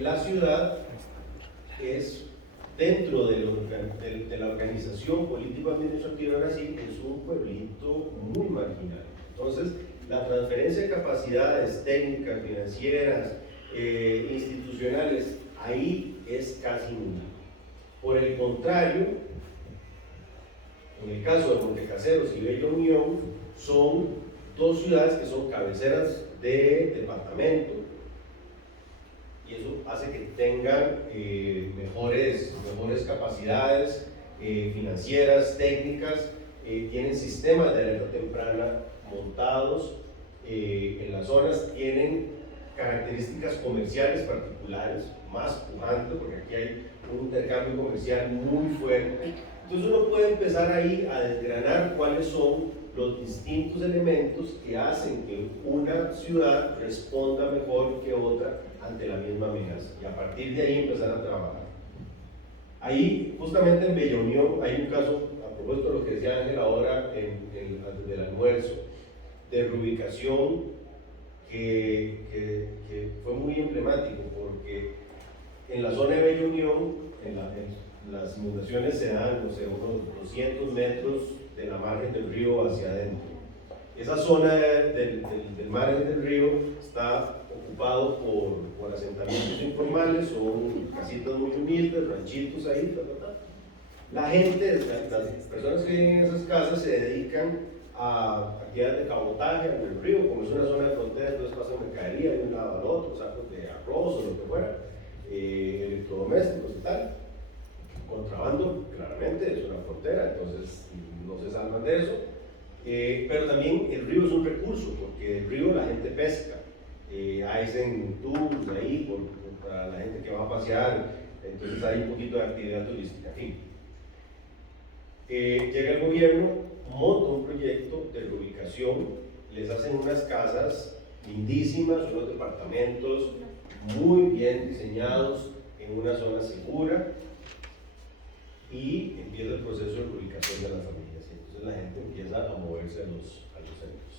la ciudad es, dentro de la organización político-administrativa de Brasil, es un pueblito muy marginal. Entonces, la transferencia de capacidades técnicas, financieras, institucionales, ahí es casi nula. Por el contrario, en el caso de Montecaseros y Bella Unión, son dos ciudades que son cabeceras de departamento, y eso hace que tengan mejores capacidades financieras, técnicas, tienen sistemas de alerta temprana montados en las zonas, tienen características comerciales particulares, más pujantes, porque aquí hay un intercambio comercial muy fuerte. Entonces uno puede empezar ahí a desgranar cuáles son los distintos elementos que hacen que una ciudad responda mejor que otra ante la misma amenaza, y a partir de ahí empezar a trabajar. Ahí, justamente en Bella Unión, hay un caso, a propósito de lo que decía Ángel ahora antes del almuerzo, de reubicación que fue muy emblemático, porque en la zona de Bella Unión, las inundaciones se dan, no sé, unos 200 metros de la margen del río hacia adentro. Esa zona del margen del río está ocupado por asentamientos informales, son casitas muy humildes, ranchitos ahí, La gente, las personas que viven en esas casas se dedican a actividades de cabotaje en el río, como es una zona de frontera, entonces pasan mercadería de un lado al otro, sacos de arroz o lo que fuera, electrodomésticos y tal. Contrabando, claramente, es una frontera, entonces no se salvan de eso. Pero también el río es un recurso, porque el río la gente pesca, hacen tours ahí para la gente que va a pasear, entonces hay un poquito de actividad turística. En fin, llega el gobierno, monta un proyecto de reubicación, les hacen unas casas lindísimas, unos departamentos muy bien diseñados en una zona segura, y empieza el proceso de reubicación de las familias. Entonces la gente empieza a moverse a los centros.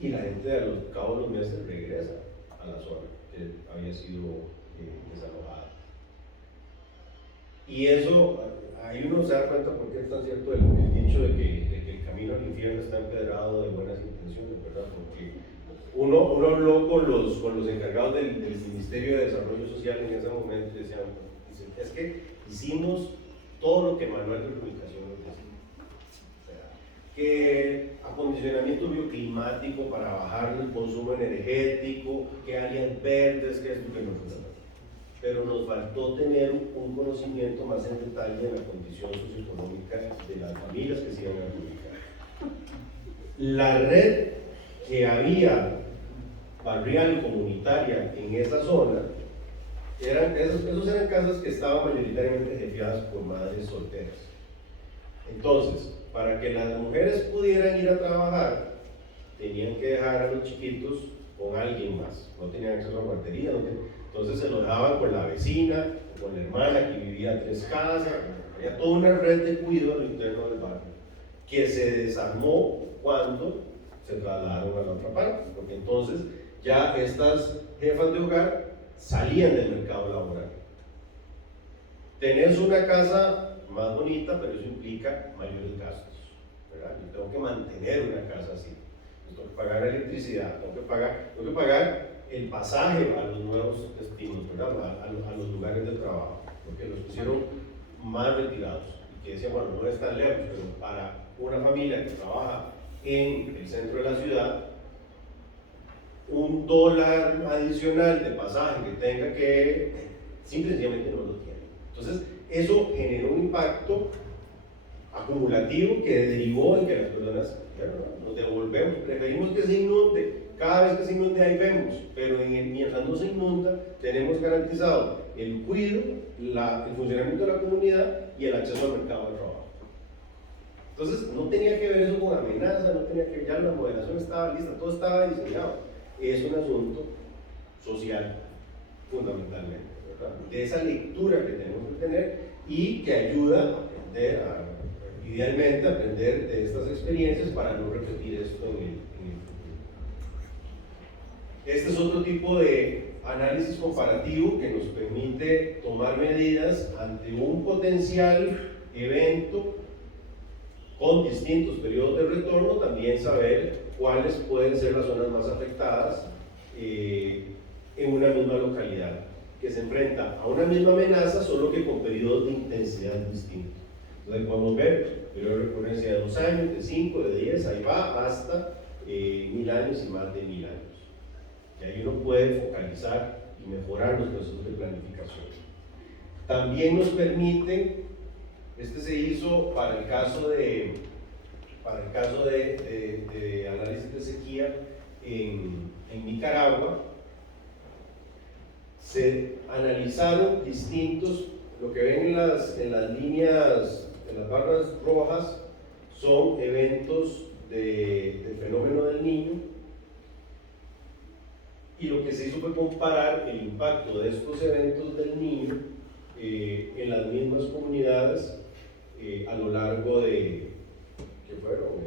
Y la gente al cabo de los meses regresa a la zona que había sido desalojada. Y eso, ahí uno se da cuenta por qué es tan cierto el dicho de que el camino al infierno está empedrado de buenas intenciones, ¿verdad? Porque uno habló con los encargados del Ministerio de Desarrollo Social en ese momento y decían, es que hicimos todo lo que el manual de reubicación nos decía. O sea, que acondicionamiento bioclimático para bajar el consumo energético, que áreas verdes, que esto, que no. Pero nos faltó tener un conocimiento más en detalle de la condición socioeconómica de las familias que se iban a reubicar. La red que había barrial comunitaria en esa zona, esos eran casas que estaban mayoritariamente jefadas por madres solteras. Entonces, para que las mujeres pudieran ir a trabajar, tenían que dejar a los chiquitos con alguien más, no tenían acceso a guardería, entonces se lo dejaban con la vecina, o con la hermana que vivía a 3 casas, había toda una red de cuidado a lo interno del barrio, que se desarmó cuando se trasladaron a la otra parte, porque entonces ya estas jefas de hogar salían del mercado laboral. Tenés una casa más bonita, pero eso implica mayores gastos, ¿verdad? Yo tengo que mantener una casa así, tengo que pagar electricidad, tengo que pagar el pasaje a los nuevos destinos, ¿verdad? A los lugares de trabajo, porque los pusieron más retirados, y que decían, bueno, no es tan lejos, pero para una familia que trabaja en el centro de la ciudad, $1 adicional de pasaje que tenga que, simplemente no lo tiene. Entonces, eso generó un impacto acumulativo que derivó en que las personas, bueno, nos devolvemos, preferimos que se inunde, cada vez que se inunde ahí vemos, pero mientras no se inunda, tenemos garantizado el cuidado, el funcionamiento de la comunidad y el acceso al mercado de trabajo. Entonces, no tenía que ver eso con amenaza, no tenía que ver, ya la modelación estaba lista, todo estaba diseñado. Es un asunto social, fundamentalmente, ¿verdad? De esa lectura que tenemos que tener y que ayuda a aprender, idealmente, a aprender de estas experiencias para no repetir esto en el futuro. Este es otro tipo de análisis comparativo que nos permite tomar medidas ante un potencial evento con distintos periodos de retorno, también saber cuáles pueden ser las zonas más afectadas en una misma localidad, que se enfrenta a una misma amenaza, solo que con periodos de intensidad distintos. Entonces podemos ver periodo de recurrencia de 2 años, de 5, de 10, ahí va hasta 1000 años y más de 1000 años. Y ahí uno puede focalizar y mejorar los procesos de planificación. También nos permite, este se hizo para el caso de análisis de sequía en Nicaragua. Se analizaron distintos, lo que ven en las líneas, en las barras rojas, son eventos del fenómeno del Niño, y lo que se hizo fue comparar el impacto de estos eventos del Niño en las mismas comunidades a lo largo de, que fueron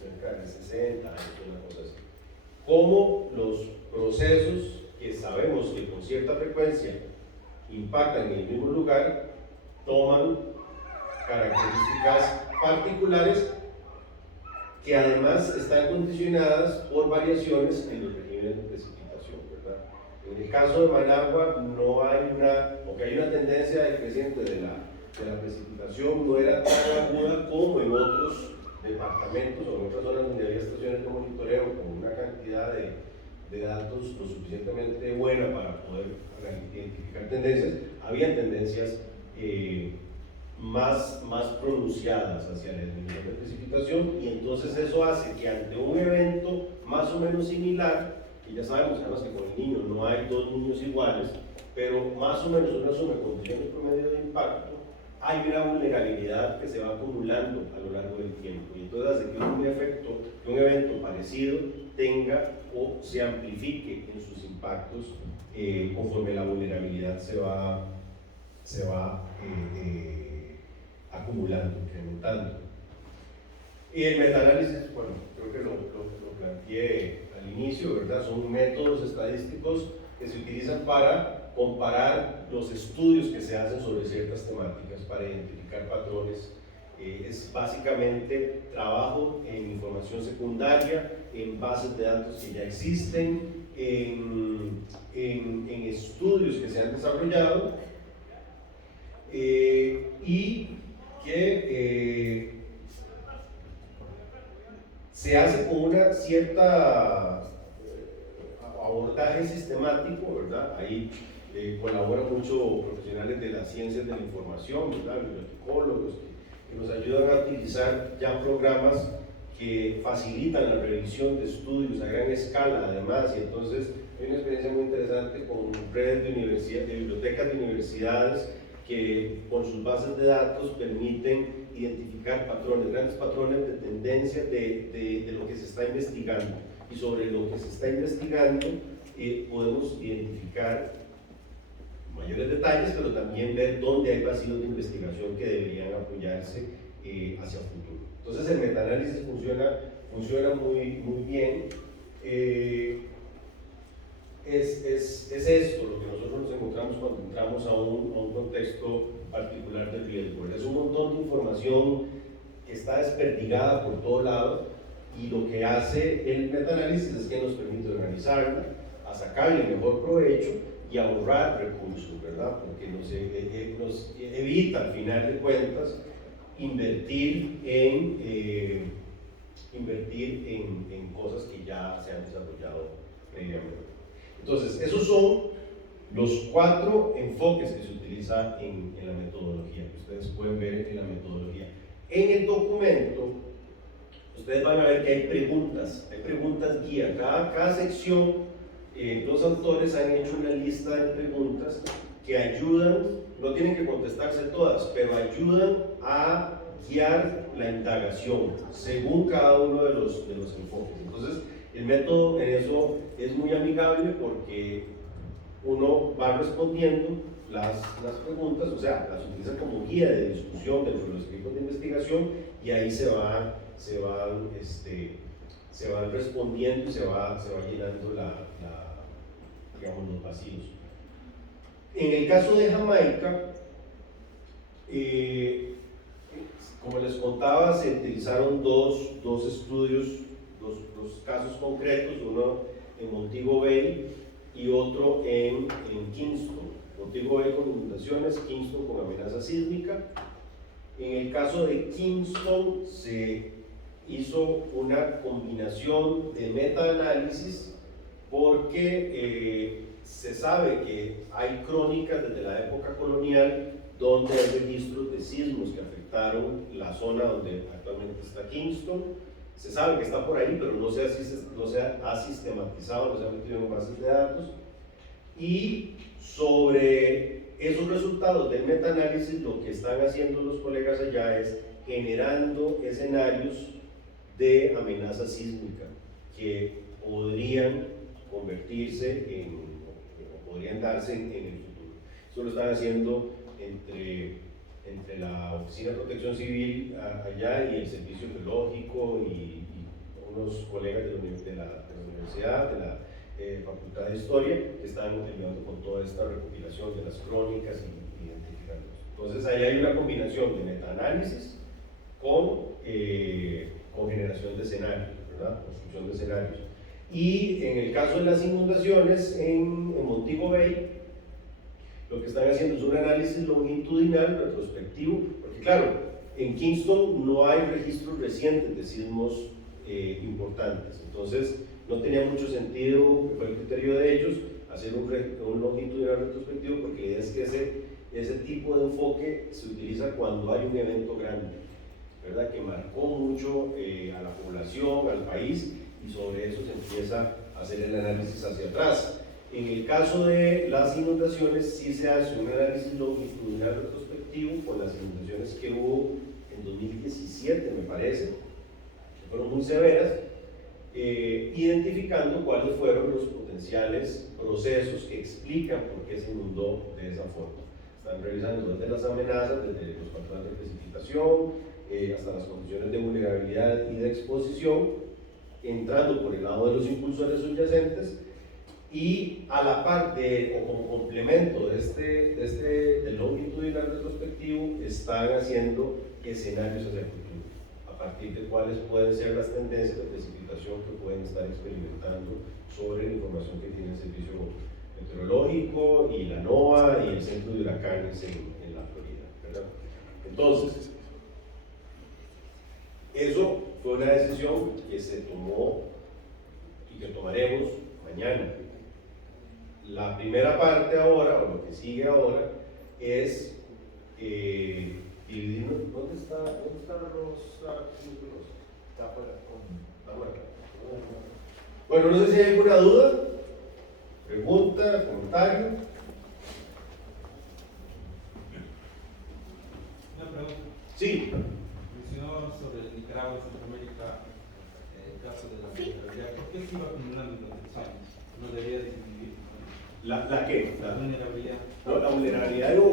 cerca de 60 años, una cosa así. Cómo los procesos que sabemos que con cierta frecuencia impactan en el mismo lugar toman características particulares que además están condicionadas por variaciones en los regímenes de precipitación, ¿verdad? En el caso de Managua no hay aunque hay una tendencia decreciente de la precipitación, no era tan aguda como en otros departamentos o en otras zonas donde había estaciones de monitoreo con una cantidad de datos lo suficientemente buena para poder identificar tendencias. Había tendencias más pronunciadas hacia la disminución de precipitación, y entonces eso hace que ante un evento más o menos similar, y ya sabemos además que con el Niño no hay dos niños iguales, pero más o menos uno asume condiciones promedio de impacto, hay una vulnerabilidad que se va acumulando a lo largo del tiempo, y entonces hace que un evento parecido tenga o se amplifique en sus impactos conforme la vulnerabilidad se va acumulando, incrementando. Y el metaanálisis, bueno, creo que lo planteé al inicio, ¿verdad? Son métodos estadísticos que se utilizan para comparar los estudios que se hacen sobre ciertas temáticas, para identificar patrones. Es básicamente trabajo en información secundaria, en bases de datos que ya existen, en estudios que se han desarrollado, y que se hace con una cierta abordaje sistemático, ¿verdad? Ahí colaboran mucho profesionales de las ciencias de la información, ¿verdad? Bibliotecólogos que nos ayudan a utilizar ya programas que facilitan la revisión de estudios a gran escala, además, y entonces hay una experiencia muy interesante con redes de bibliotecas de universidades que con sus bases de datos permiten identificar patrones, grandes patrones de tendencias de lo que se está investigando, y sobre lo que se está investigando podemos identificar mayores detalles, pero también ver dónde hay vacíos de investigación que deberían apoyarse hacia el futuro. Entonces el metaanálisis funciona muy bien. Es esto lo que nosotros nos encontramos cuando entramos a un contexto particular del riesgo. Es un montón de información que está desperdigada por todo lado, y lo que hace el metaanálisis es que nos permite organizarla, a sacarle el mejor provecho y ahorrar recursos, ¿verdad? Porque nos evita al final de cuentas invertir en cosas que ya se han desarrollado previamente. Entonces, esos son los 4 enfoques que se utilizan en la metodología, que ustedes pueden ver en la metodología. En el documento, ustedes van a ver que hay preguntas guía. Cada sección, los autores han hecho una lista de preguntas que ayudan, no tienen que contestarse todas, pero ayudan a guiar la indagación según cada uno de los enfoques. Entonces, el método en eso es muy amigable, porque uno va respondiendo las preguntas, o sea, las utiliza como guía de discusión dentro de los equipos de investigación, y ahí se van respondiendo y se va llenando digamos, los vacíos. En el caso de Jamaica, como les contaba, se utilizaron dos estudios, dos casos concretos, uno en Montego Bay y otro en Kingston. Montego Bay con inundaciones, Kingston con amenaza sísmica. En el caso de Kingston se hizo una combinación de metaanálisis porque se sabe que hay crónicas desde la época colonial donde hay registros de sismos que afectaron la zona donde actualmente está Kingston. Se sabe que está por ahí, pero no se ha sistematizado, no se ha metido en bases de datos. Y sobre esos resultados del metaanálisis, lo que están haciendo los colegas allá es generando escenarios de amenaza sísmica que podrían convertirse o podrían darse en el futuro. Eso lo están haciendo entre la Oficina de Protección Civil allá y el Servicio Geológico y unos colegas de la universidad, de la Facultad de Historia, que están ayudando con toda esta recopilación de las crónicas y identificándolos. Entonces ahí hay una combinación de metaanálisis con generación de escenarios, ¿verdad? Construcción de escenarios. Y en el caso de las inundaciones en Montego Bay, lo que están haciendo es un análisis longitudinal, retrospectivo, porque claro, en Kingston no hay registros recientes de sismos importantes, entonces no tenía mucho sentido, fue el criterio de ellos, hacer un longitudinal retrospectivo, porque la idea es que ese tipo de enfoque se utiliza cuando hay un evento grande, ¿verdad? Que marcó mucho a la población, al país, y sobre eso se empieza a hacer el análisis hacia atrás. En el caso de las inundaciones, sí se hace un análisis longitudinal retrospectivo con las inundaciones que hubo en 2017, me parece, que fueron muy severas, identificando cuáles fueron los potenciales procesos que explican por qué se inundó de esa forma. Están revisando desde las amenazas, desde los patrones de precipitación, hasta las condiciones de vulnerabilidad y de exposición, entrando por el lado de los impulsores subyacentes, y a la par o como complemento del longitudinal retrospectivo, están haciendo escenarios hacia el futuro, a partir de cuáles pueden ser las tendencias de precipitación que pueden estar experimentando sobre la información que tiene el Servicio Meteorológico y la NOAA y el Centro de Huracanes en la Florida, ¿verdad? Entonces, eso fue una decisión que se tomó y que tomaremos mañana. La primera parte ahora, o lo que sigue ahora, es dividirnos. ¿Dónde está Rosa? Está afuera. Bueno, no sé si hay alguna duda, pregunta, comentario. Una pregunta. Sí. Mencionó sobre Nicaragua, Centroamérica, el caso de la vulnerabilidad. ¿Por qué se iba acumulando en los años? ¿No debía disminuir? ¿La qué? La vulnerabilidad. No, la vulnerabilidad iba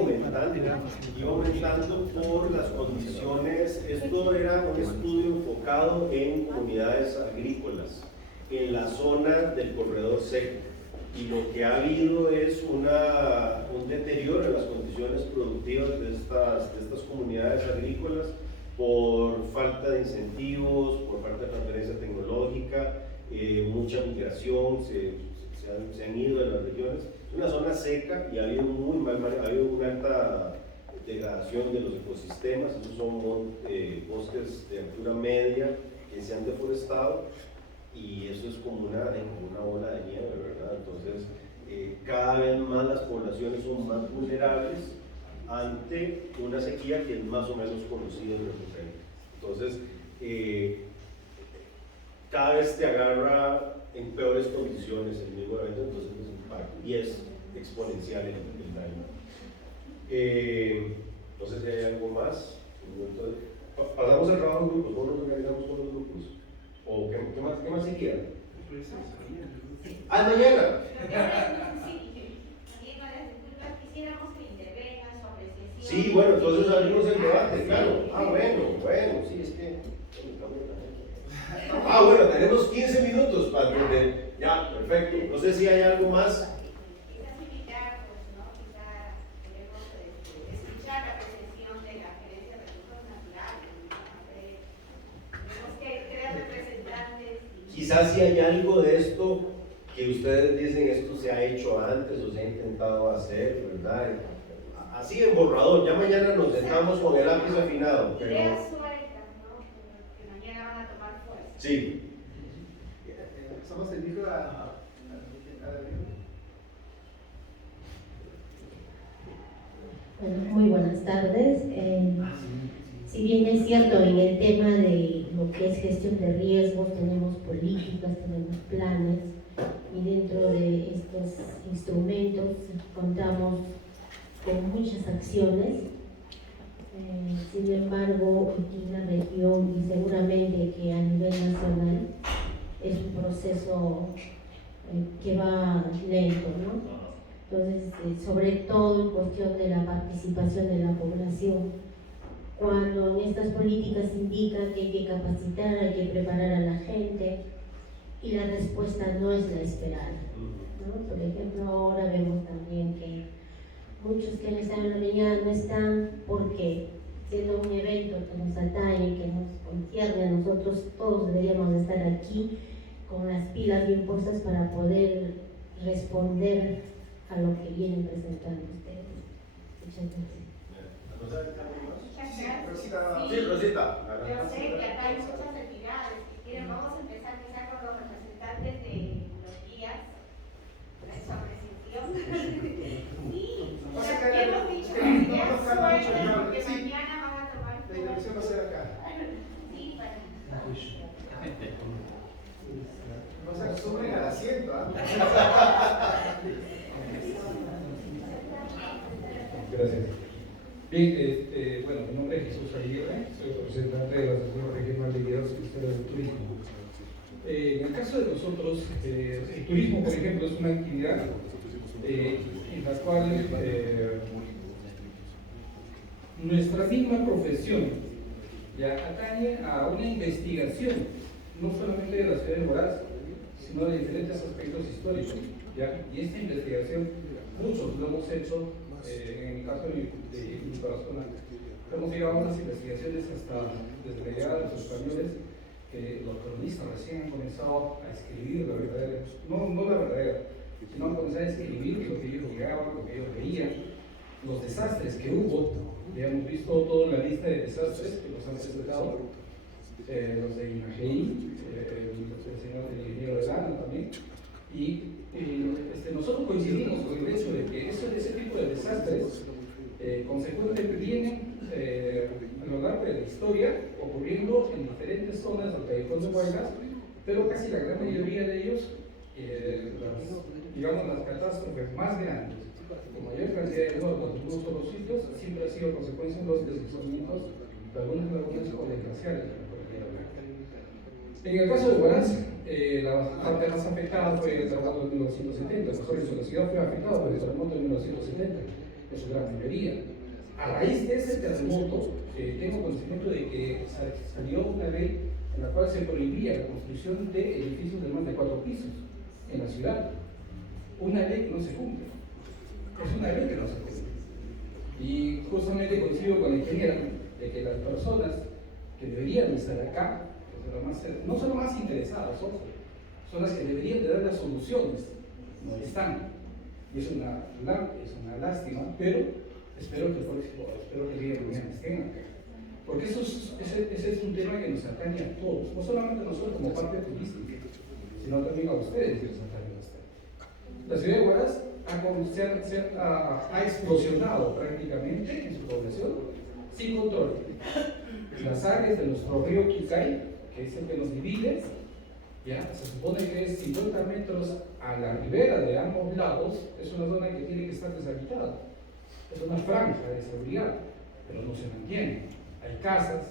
aumentando por las condiciones. Esto era un estudio enfocado en comunidades agrícolas, en la zona del corredor seco. Y lo que ha habido es un deterioro en las condiciones productivas de estas comunidades agrícolas por falta de incentivos, por falta de transferencia tecnológica, mucha migración, se han ido de las regiones. Es una zona seca y ha habido ha habido una alta degradación de los ecosistemas. Esos son bosques de altura media que se han deforestado, y eso es como una bola de nieve, ¿verdad? Entonces, cada vez más las poblaciones son más vulnerables ante una sequía que es más o menos conocida en nuestro país. Entonces, cada vez te agarra en peores condiciones el mismo evento, entonces es impacto, y es exponencial el daño. No sé si hay algo más. Entonces, pasamos el trabajo en grupos, ¿cómo nos organizamos con los grupos? ¿O qué más seguía? ¡Ah, mañana! Sí, bueno, entonces abrimos el debate, claro. Ah, bueno, sí, es que... Ah, bueno, tenemos 15 minutos para entender. Ya, perfecto. No sé si hay algo más. quizás si hay algo de esto que ustedes dicen esto se ha hecho antes o se ha intentado hacer, ¿verdad? Así en borrador, ya mañana nos sentamos con el lápiz afinado. Pero... ideas sueltas, ¿no? Que mañana van a tomar fuerza. Sí. Somos el hijo a Bueno, muy buenas tardes. Si bien es cierto, en el tema de lo que es gestión de riesgos, tenemos políticas, tenemos planes, y dentro de estos instrumentos contamos con muchas acciones. Sin embargo, aquí en la región, y seguramente que a nivel nacional, es un proceso que va lento, ¿no? Entonces, sobre todo en cuestión de la participación de la población. Cuando en estas políticas indican que hay que capacitar, hay que preparar a la gente, y la respuesta no es la esperada, ¿no? Por ejemplo, ahora vemos también que muchos que no están en la mañana no están porque, siendo un evento que nos atañe, que nos concierne a nosotros, todos deberíamos estar aquí con las pilas bien puestas para poder responder a lo que vienen presentando ustedes. Muchas gracias. Muchas gracias. Sí, Rosita. Yo sé que acá hay muchas actividades. Si quieren, vamos a empezar quizá con los representantes de los guías. Esa presentación. Sí, porque hemos dicho que ideas sueltas que mañana van a tomar la inversión va a ser acá. Sí, para. No se acostumbren al asiento, ¿ah? Gracias. Bien, bueno, mi nombre es Jesús Aguirre, soy representante de la Asociación Regional de Guías y Gestores del Turismo. En el caso de nosotros, el turismo, por ejemplo, es una actividad en la cual nuestra misma profesión ya atañe a una investigación, no solamente de la ciudad de Huaraz, sino de diferentes aspectos históricos, ¿ya? Y esta investigación, muchos lo hemos hecho, en el caso de mi persona, hemos llegado a unas investigaciones hasta desde la llegada de los españoles, que los cronistas recién han comenzado a escribir la verdadera, no la verdadera, sino han comenzado a escribir lo que ellos llegaban, lo que ellos veían, los desastres que hubo. Ya hemos visto toda la lista de desastres que nos han presentado, los de INAGEI, el señor ingeniero de Lana también, y nosotros coincidimos con el hecho de que ese tipo de desastres consecuentemente vienen a lo largo de la historia ocurriendo en diferentes zonas del callejón de Huaylas, pero casi la gran mayoría de ellos, las catástrofes más grandes, con mayor cantidad de muertos en unos solos sitios, siempre ha sido consecuencia de los deslizamientos de algunas lagunas o de glaciares de la cordillera blanca. En el caso de Huaraz, la parte más afectada fue el terremoto de 1970, mejor dicho, la ciudad fue afectada por el terremoto de 1970, en su gran mayoría. A raíz de ese terremoto, tengo conocimiento de que salió una ley en la cual se prohibía la construcción de edificios de más de 4 pisos en la ciudad. Una ley que no se cumple. Es una ley que no se cumple. Y justamente coincido con la ingeniera de que las personas que deberían estar acá, no son las más interesadas, ojo, son las que deberían de dar las soluciones, no están. Y es una lástima, pero espero que el día de mañana estén acá. Porque ese es un tema que nos atañe a todos, no solamente a nosotros como parte turística, sino también a ustedes que nos atañe bastante. La ciudad de Huaraz ha explosionado prácticamente en su población sin control. Las áreas de nuestro río Quicay, que es el que nos divide, ya se supone que es 50 metros a la ribera de ambos lados, es una zona que tiene que estar deshabitada. Es una franja de seguridad, pero no se mantiene. Hay casas,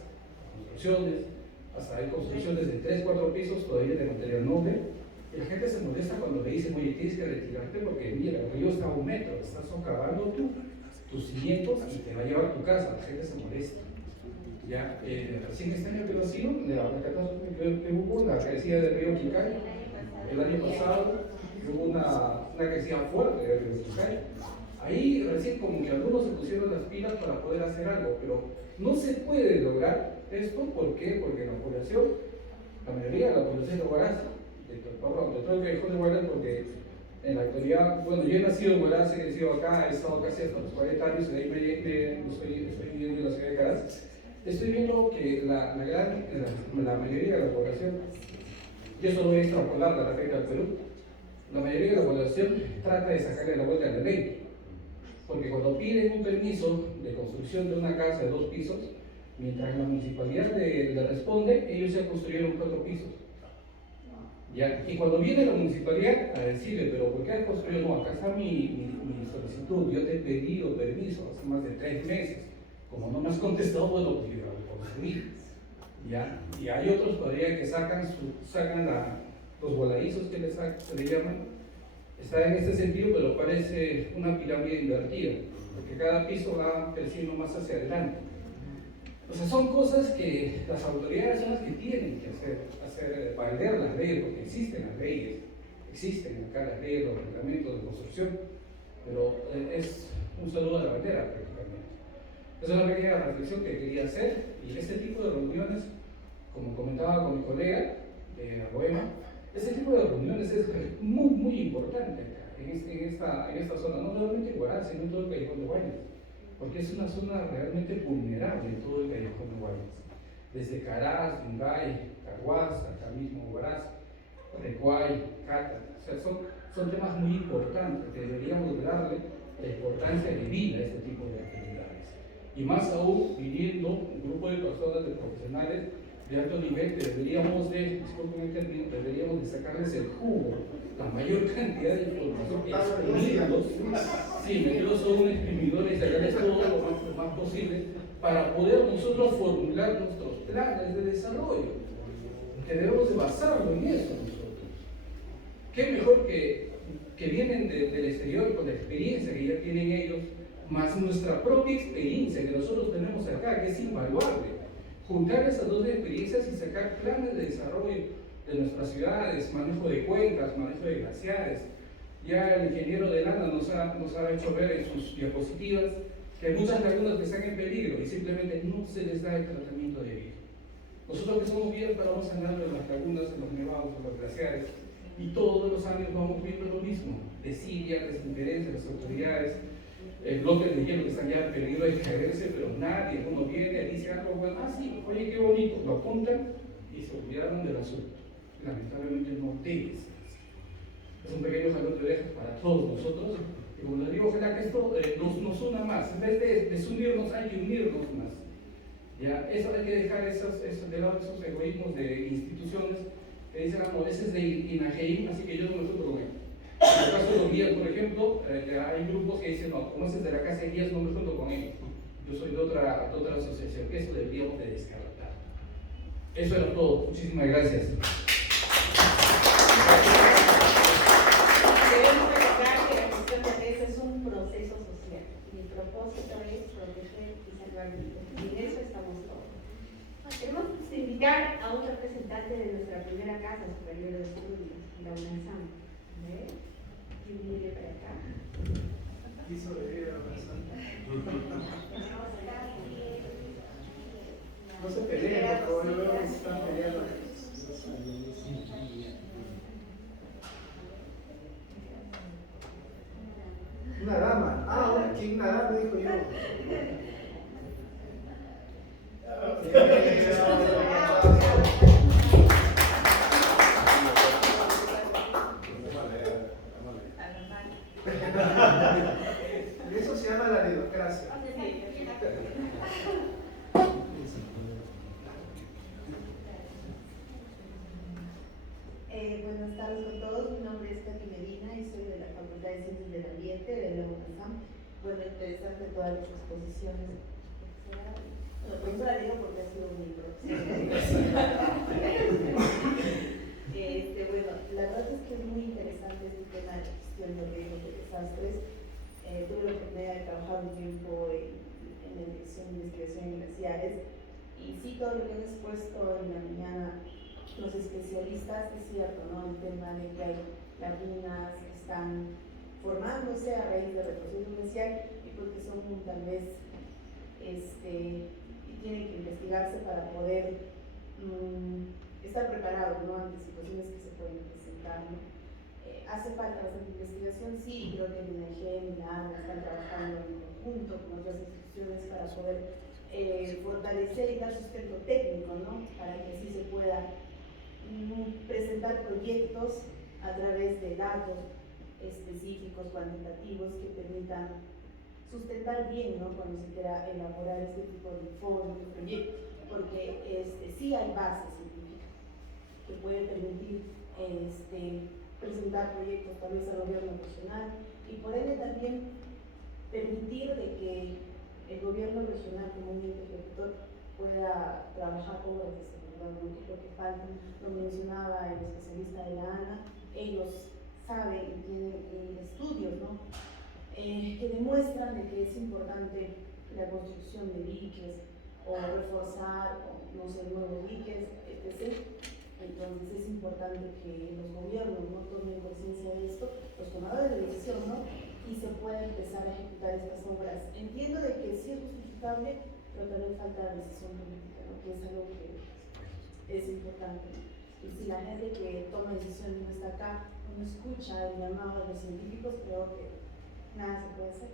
construcciones, hasta hay construcciones de 3, 4 pisos todavía de material noble. Y la gente se molesta cuando le dicen, oye, tienes que retirarte porque mira, el río está a 1 metro, estás socavando tus cimientos y te va a llevar a tu casa. La gente se molesta. Ya, recién este año que lo sido, la catástrofe que hubo, la crecida del río Quicay, el año pasado hubo una crecida fuerte del río Quicay. Ahí recién como que algunos se pusieron las pilas para poder hacer algo, pero no se puede lograr esto. ¿Por qué? Porque la población, la mayoría de la población de Huaraz de todo el callejón de Huaraz, porque en la actualidad, bueno, yo he nacido en Huaraz, he crecido acá, he estado casi hasta los 40 años, y de ahí estoy viviendo en la ciudad de Caraz. Estoy viendo que la mayoría de la población, y eso lo voy a extrapolar a la gente del Perú, la mayoría de la población trata de sacarle la vuelta a la ley. Porque cuando piden un permiso de construcción de una casa de 2 pisos, mientras la municipalidad le responde, ellos ya construyeron 4 pisos. ¿Ya? Y cuando viene la municipalidad a decirle, pero ¿por qué has construido? No, acá está mi solicitud, yo te he pedido permiso hace más de 3 meses. Como no me has contestado, bueno, pues yo lo construí. ¿Ya? Y hay otros todavía que sacan los voladizos que se le llaman. Está en este sentido, pero parece una pirámide invertida, porque cada piso va creciendo más hacia adelante. O sea, son cosas que las autoridades son las que tienen que hacer valer las leyes, porque existen las leyes, existen acá las leyes, los reglamentos de construcción, pero es un saludo a la bandera prácticamente. Esa es una pequeña reflexión que quería hacer, y este tipo de reuniones, como comentaba con mi colega de Bohema, este tipo de reuniones es muy importante acá, en esta zona, no solamente en Huaraz, sino en todo el callejón de Guayas, porque es una zona realmente vulnerable en todo el callejón de Guayas, desde Caraz, Limbay, Caguas, acá mismo Huaraz, Recuay, Cata. O sea, son temas muy importantes que deberíamos darle la importancia de vida a este tipo de actividades, y más aún viniendo un grupo de personas, de profesionales de alto nivel, que deberíamos de sacarles el jugo, la mayor cantidad de información, exprimirlos, sí, meterlos a un exprimidor y sacarles todo lo más posible, para poder nosotros formular nuestros planes de desarrollo, que debemos de basarlo en eso nosotros. ¿Qué mejor que vienen del exterior con la experiencia que ya tienen ellos, más nuestra propia experiencia que nosotros tenemos acá, que es invaluable? Juntar esas dos experiencias y sacar planes de desarrollo de nuestras ciudades, manejo de cuencas, manejo de glaciares. Ya el ingeniero de Lana nos ha hecho ver en sus diapositivas que hay muchas lagunas que están en peligro y simplemente no se les da el tratamiento debido. Nosotros que somos bien vamos andando en las lagunas, en los nevados, en los glaciares, y todos los años vamos viendo lo mismo: desidia, desinterencia de las autoridades, bloques de hielo que están ya en peligro de caerse, pero nadie, uno viene y dice algo, bueno, sí, oye, qué bonito, lo apuntan y se olvidaron del asunto. Lamentablemente no debe ser así. Es un pequeño jalón de orejas para todos nosotros, y como les digo, ojalá que esto nos una más. En vez de desunirnos, hay que unirnos más. ¿Ya? Eso hay que dejar de lado esos egoísmos de instituciones que dicen, no, ese es de INAGEIM, así que yo no me junto con él. En el caso de los guías, por ejemplo, hay grupos que dicen, no, como ese es de la casa de guías, no me junto con ellos. Yo soy de otra asociación. Eso deberíamos de descartar. Eso era todo. Muchísimas gracias. Debemos recordar que la gestión de riesgo es un proceso social. Mi propósito es proteger y salvar vidas. Y en eso estamos todos. Queremos invitar a un representante de nuestra primera casa superior de estudios, la UNASAM. ¿Quién viene para acá? Quiso venir a la santa. No se peleen, por favor, yo veo que se están peleando. Una dama. Ah, ¿quién una dama? Dijo yo. Eso se llama la democracia. Buenas tardes con todos, mi nombre es Katy Medina y soy de la Facultad de Ciencias del Ambiente de la UNASAM. Bueno, interesante todas las exposiciones. Bueno, profesora digo porque ha sido mi profesora. Bueno, la verdad es que es muy interesante este tema de la gestión de riesgos de desastres. Tuve la oportunidad de trabajar un tiempo en la dirección de investigación en glaciares, y sí, todo lo que han expuesto en la mañana los especialistas es cierto, ¿no? El tema de que hay lagunas que están formándose a raíz de retroceso glacial y porque son tal vez y tienen que investigarse para poder estar preparados, ¿no? Ante situaciones que se pueden presentar. consultar, ¿no? Hace falta bastante investigación, sí, creo que el INEGEM y la ANA están trabajando en conjunto con otras instituciones para poder fortalecer y dar sustento técnico, ¿no? Para que así se pueda presentar proyectos a través de datos específicos, cuantitativos, que permitan sustentar bien, ¿no? Cuando se quiera elaborar este tipo de informes, de proyectos, porque sí hay bases científicas que pueden permitir presentar proyectos tal vez al gobierno regional y por ende también permitir de que el gobierno regional como un ente ejecutor pueda trabajar obras de seguridad, ¿no? Que es lo que falta, lo mencionaba el especialista de la ANA, ellos saben y tienen estudios, ¿no? Que demuestran de que es importante la construcción de diques o reforzar, o, no sé, nuevos diques, etc. Entonces es importante que los gobiernos no tomen conciencia de esto, los tomadores de decisión, ¿no? Y se pueda empezar a ejecutar estas obras. Entiendo de que sí es justificable, pero también falta decisión política, ¿no? Que es algo que es importante. Y si la gente que toma decisiones no está acá, no escucha el llamado de los científicos, creo que nada se puede hacer.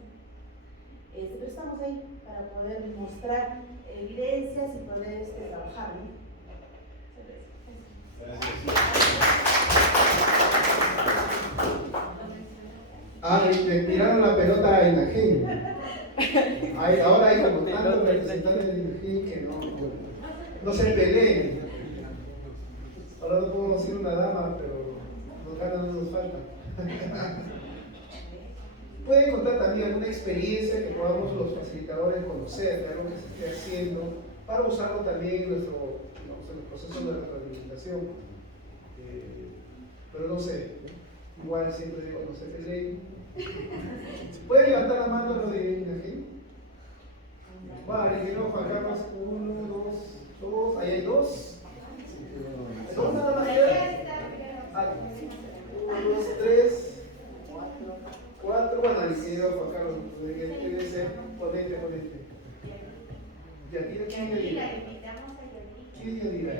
Pero estamos ahí para poder mostrar evidencias y poder trabajar, ¿no? Le tiraron la pelota a INAGEM. Ahora hay como tantos representantes de INAGEM que no se peleen. Ahora no podemos decir una dama, pero los ganas no nos faltan. Pueden contar también alguna experiencia que podamos los facilitadores conocer de algo que se esté haciendo para usarlo también en nuestro en el proceso de retroalimentación. Pero no sé, igual siempre digo, no sé qué ley. ¿Pueden levantar la mano lo de INAGEM? Vale, quiero Juan Carlos, 1, 2, ahí hay 2. ¿Dos nada más? 1, 2, 3, 4. Bueno, el querido Juan Carlos, debe ser ponente. Yadira, ¿quién es Yadira? ¿Quién es Yadira?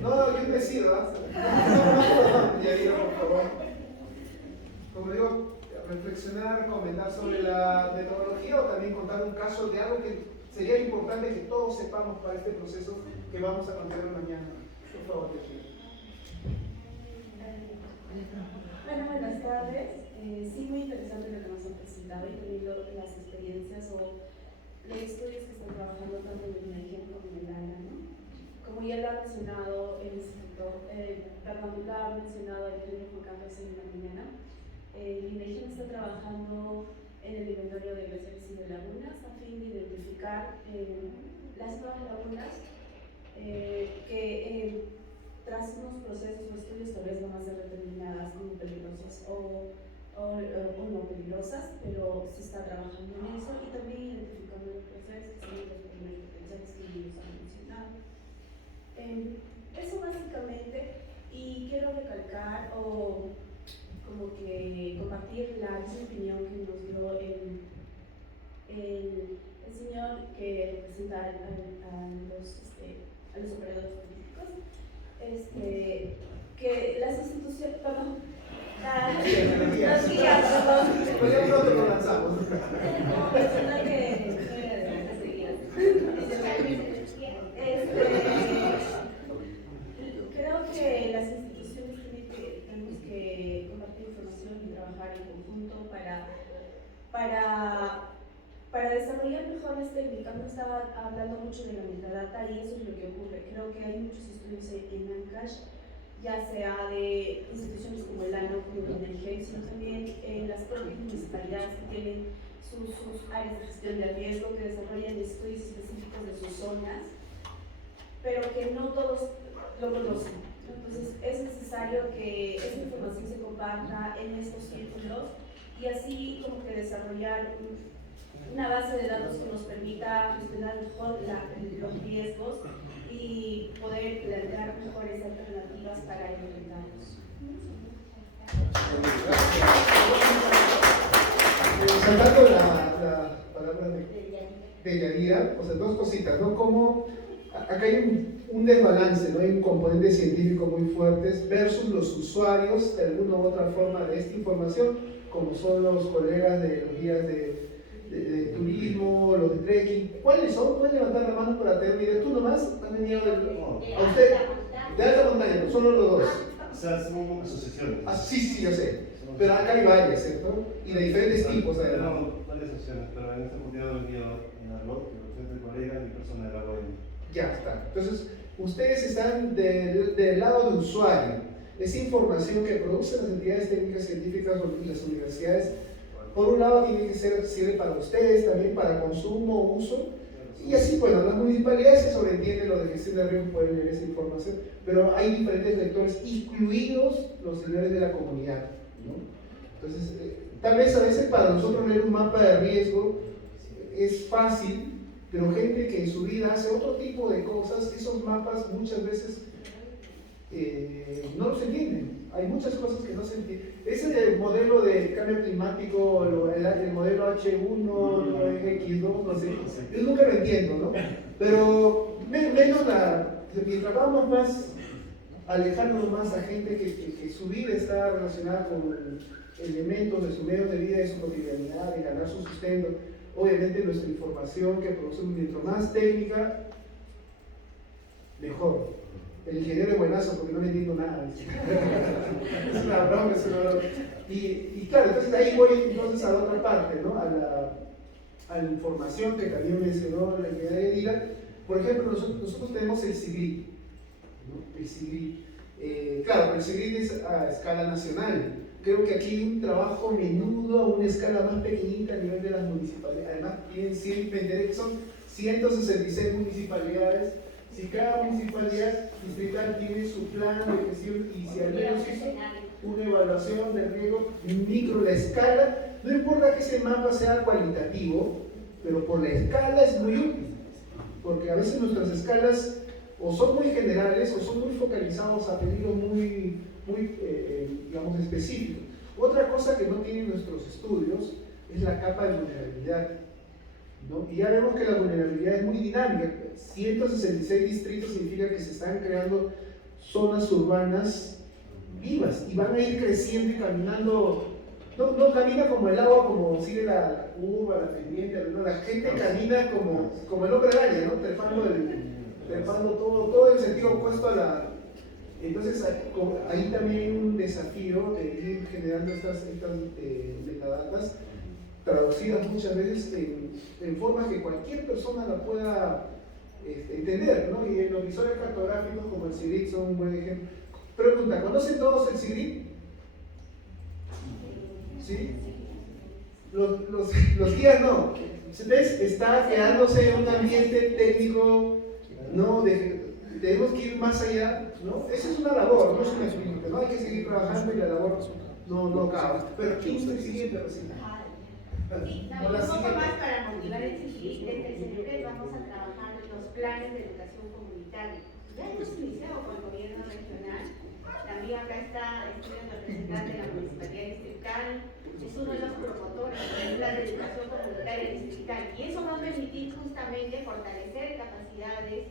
No, yo decido, Yadira, por favor. Como digo, reflexionar, comentar sobre la metodología o también contar un caso de algo que sería importante que todos sepamos para este proceso que vamos a continuar mañana. Por favor, Yadira. Bueno, buenas tardes. Sí, muy interesante lo que nos han presentado y tenido las experiencias o los estudios que están trabajando tanto en el INEGEM como en el ANA, ¿no? Como ya lo ha mencionado el instituto, perdón, lo ha mencionado el ingeniero Juan Carlos en la mañana, el INEGEM está trabajando en el inventario de glaciares y de lagunas a fin de identificar las nuevas lagunas que tras unos procesos o estudios tal vez no van a ser determinadas como peligrosas o no peligrosas, pero se está trabajando en eso y también identificando los procesos que son los primeros potenciales que ellos han mencionado. Eso básicamente, y quiero recalcar o como que compartir la misma opinión que nos dio el señor que representa a los operadores políticos, que las instituciones, perdón, los guías, perdón. Pues ya pronto lo lanzamos. Creo que las instituciones tenemos que compartir información y trabajar en conjunto para desarrollar mejor las técnicas. No estaba hablando mucho de la metadata y eso es lo que ocurre. Creo que hay muchos estudios en ANCASH, ya sea de instituciones como el ANO, como el INEGEM, sino también en las propias municipalidades que tienen sus áreas de gestión de riesgo, que desarrollan estudios específicos de sus zonas, pero que no todos lo conocen. Entonces es necesario que esa información se comparta en estos círculos y así como que desarrollar una base de datos que nos permita gestionar mejor los riesgos y poder plantear mejores alternativas para enfrentarlos. Saltando la palabra de Yadira, o sea, dos cositas, ¿no? Cómo acá hay un desbalance, ¿no? Hay un componente científico muy fuerte versus los usuarios de alguna u otra forma de esta información, como son los colegas de los guías de turismo, los de trekking. ¿Cuáles son? ¿Pueden levantar la mano para tener una idea? ¿Tú nomás? ¿Han venido a usted? De alta montaña, solo los dos. O sea, son asociaciones. Ah, sí, yo sé. Pero acá hay varias, ¿cierto? Y de diferentes tipos, además. Tenemos varias asociaciones, pero en esta oportunidad he venido en Arlot, que representa el colega y persona de la OEM. Ya está. Entonces, ustedes están del lado de usuario. Esa información que producen las entidades técnicas científicas y las universidades, por un lado tiene que ser, sirve para ustedes, también para consumo, uso, y así, bueno, las municipalidades que sobreentienden lo de gestión de riesgo pueden leer esa información, pero hay diferentes lectores, incluidos los señores de la comunidad, ¿no? Entonces, tal vez a veces para nosotros leer un mapa de riesgo es fácil, pero gente que en su vida hace otro tipo de cosas, esos mapas muchas veces no los entienden. Hay muchas cosas que no se entienden. Ese modelo de cambio climático, el modelo H1, X2, no sé, yo nunca lo entiendo, ¿no? Pero menos mientras vamos más alejándonos más a gente que su vida está relacionada con elementos de su medio de vida, de su cotidianidad, de ganar su sustento. Obviamente nuestra información que producimos, mientras más técnica, mejor. El ingeniero es buenazo porque no le entiendo nada. Es una broma, es una broma. Y claro, entonces ahí voy entonces a la otra parte, ¿no? A la información que también mencionó la ingeniera Edila. Por ejemplo, nosotros tenemos el CIGRI, ¿no? El CIGRI. Claro, pero el CIGRI es a escala nacional. Creo que aquí hay un trabajo menudo a una escala más pequeñita a nivel de las municipalidades. Además, me enteré que son 166 municipalidades. Si cada municipalidad distrital tiene su plan de gestión y si al menos hizo una evaluación de riesgo micro la escala, no importa que ese mapa sea cualitativo, pero por la escala es muy útil, porque a veces nuestras escalas o son muy generales o son muy focalizados a peligros muy digamos, específicos. Otra cosa que no tienen nuestros estudios es la capa de vulnerabilidad, ¿no? Y ya vemos que la vulnerabilidad es muy dinámica. 166 distritos significa que se están creando zonas urbanas vivas y van a ir creciendo y caminando. No camina como el agua, como sigue la curva, la pendiente, ¿no? La gente camina como el hombre araña, ¿no? Trepando todo en sentido opuesto a la. Entonces ahí también hay un desafío de ir generando estas metadatas traducidas muchas veces en forma que cualquier persona la pueda entender, ¿no? Y los visores cartográficos como el CIGRID son un buen ejemplo. Pregunta, ¿conocen todos el CIGRID? ¿Sí? Los guías no. ¿Ves? Está creándose un ambiente técnico, ¿no? Tenemos que ir más allá, ¿no? Esa es una labor, no es un experimento, ¿no? Hay que seguir trabajando y la labor no acaba. Pero ¿quién es el siguiente recién? Sí, un poco más para motivar el CIGRID. Desde el CNP vamos a trabajar en los planes de educación comunitaria. Ya hemos iniciado con el gobierno regional. También acá está el representante de la municipalidad distrital. Es uno de los promotores del plan de educación comunitaria distrital. Y eso va a permitir justamente fortalecer capacidades,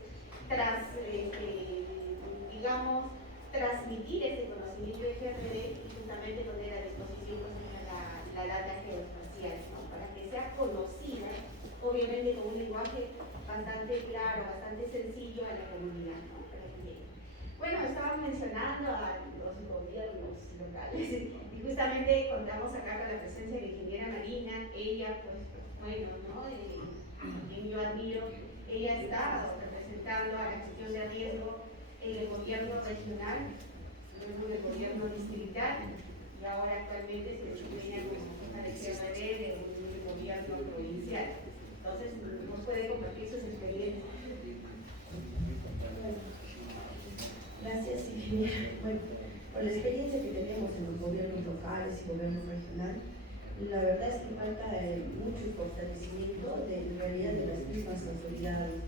digamos, transmitir ese conocimiento de GRD y justamente poner a disposición la data geoespacial, ¿no? Para que sea conocida, obviamente con un lenguaje bastante claro, bastante sencillo a la comunidad, ¿no? Para que llegue. Bueno, estaban mencionando a los gobiernos locales y justamente contamos acá con la presencia de la ingeniera Marina. Ella, pues, bueno, ¿no? A quien yo admiro, ella está representando a la gestión de riesgo en el gobierno regional, luego en el gobierno distrital y ahora actualmente se desempeña como jefa de CRD de un gobierno provincial. Entonces, nos puede compartir sus experiencias. Gracias, ingeniera. Bueno, por la experiencia que tenemos en los gobiernos locales y gobierno regional, la verdad es que falta mucho fortalecimiento en realidad de las mismas autoridades,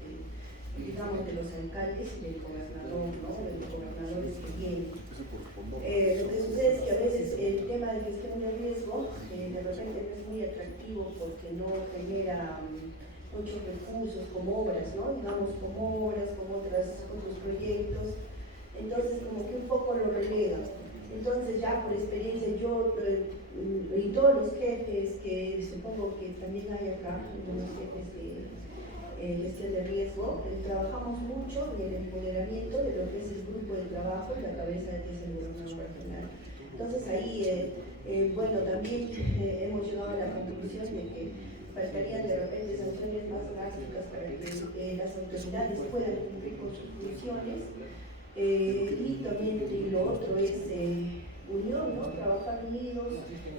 digamos, de los alcaldes y del gobernador, ¿no? De los gobernadores que vienen. Lo que sucede es que a veces el tema de gestión de riesgo de repente no es muy atractivo porque no genera muchos recursos, como obras, ¿no? Digamos, como obras, como otros proyectos. Entonces, como que un poco lo relega. Entonces, ya por experiencia, yo y todos los jefes que supongo que también hay acá, los jefes de gestión de riesgo, trabajamos mucho en el empoderamiento de lo que es el grupo de trabajo y la cabeza de que es el gobernador regional. Entonces, ahí, bueno, también hemos llegado a la conclusión de que faltarían de repente sanciones más drásticas para que las autoridades puedan cumplir con sus funciones. Y también lo otro es unión, ¿no? Trabajar unidos,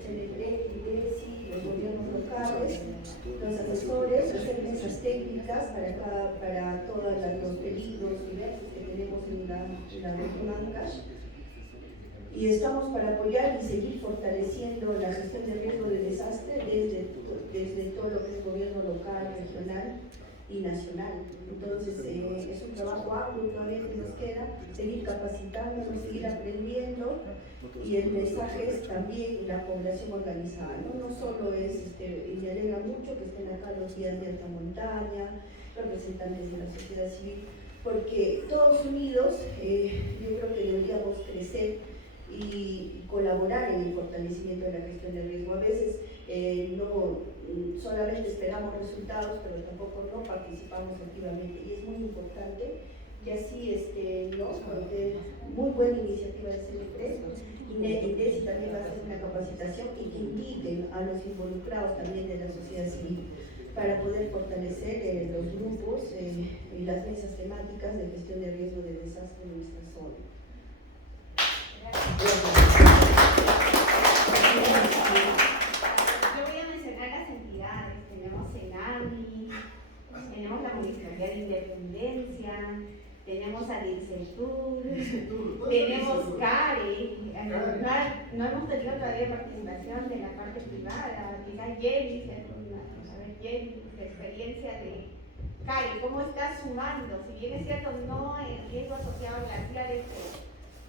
CNPREC, IDESI, los gobiernos locales, los asesores, hacer mesas técnicas para todos los peligros diversos que tenemos en la región Ancash. Y estamos para apoyar y seguir fortaleciendo la gestión de riesgo de desastre desde todo lo que es gobierno local, regional y nacional. Entonces, es un trabajo arduo todavía que nos queda, seguir capacitándonos, seguir aprendiendo, y el mensaje es también la población organizada, ¿no? No solo es, y me alegra mucho que estén acá los guías de alta montaña, representantes de la sociedad civil, porque todos unidos yo creo que deberíamos crecer y colaborar en el fortalecimiento de la gestión del riesgo. A veces no solamente esperamos resultados, pero tampoco no participamos activamente, y es muy importante que así, ¿no? Porque muy buena iniciativa de CNPREC, y DESI también va a hacer una capacitación y que inviten a los involucrados también de la sociedad civil para poder fortalecer los grupos y las mesas temáticas de gestión de riesgo de desastre en nuestra zona. Yo voy a mencionar las entidades. Tenemos CENAMI, tenemos la Municipalidad de Independencia, tenemos a Lincetur, tenemos CARE. No hemos tenido todavía participación de la parte privada. Quizás Jenny, a ver, Jenny, la experiencia de CARE, ¿cómo está sumando? Si bien es cierto, no el riesgo asociado a glaciares, pero